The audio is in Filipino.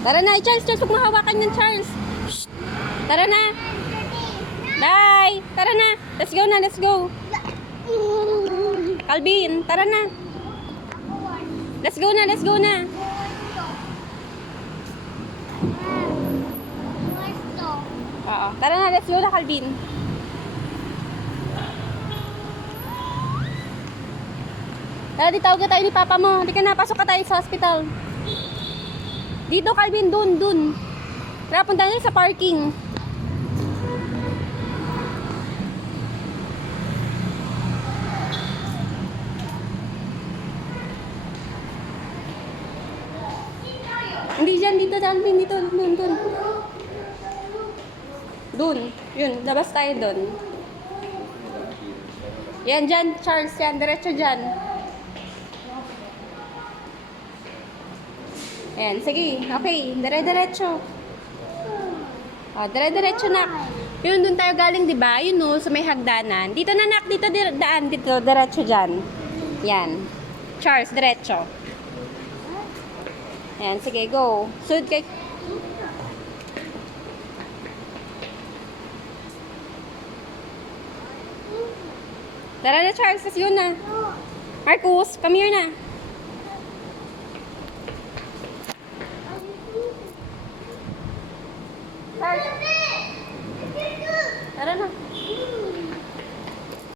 Tara na, Charles, Charles, huwag mahawakan yan, Charles. Shh. Tara na. Bye. Tara na. Let's go na, let's go. Calvin, tara na. Let's go na, let's go na. Oo, tara na, let's go na, Calvin. Tara, di tawag na tayo ni Papa mo. Hindi ka na, pasok ka tayo sa hospital. Dito, Calvin, dun. Tara, punta na sa parking. Hindi dyan, dito, Calvin, dito, dun. Dun, yun, labas tayo dun. Yan, dyan, Charles, yan, diretso dyan. Ayan, sige, okay, dire-diretso. O, dire-diretso na. Yun, dun tayo galing, di ba? Yun no, sa may hagdanan. Dito na, nak, dito, daan, dito, diretso dyan. Yan. Charles, diretso. Ayan, sige, go. Sunod kay... Tara na, Charles, let's go na. Marcus, come here na.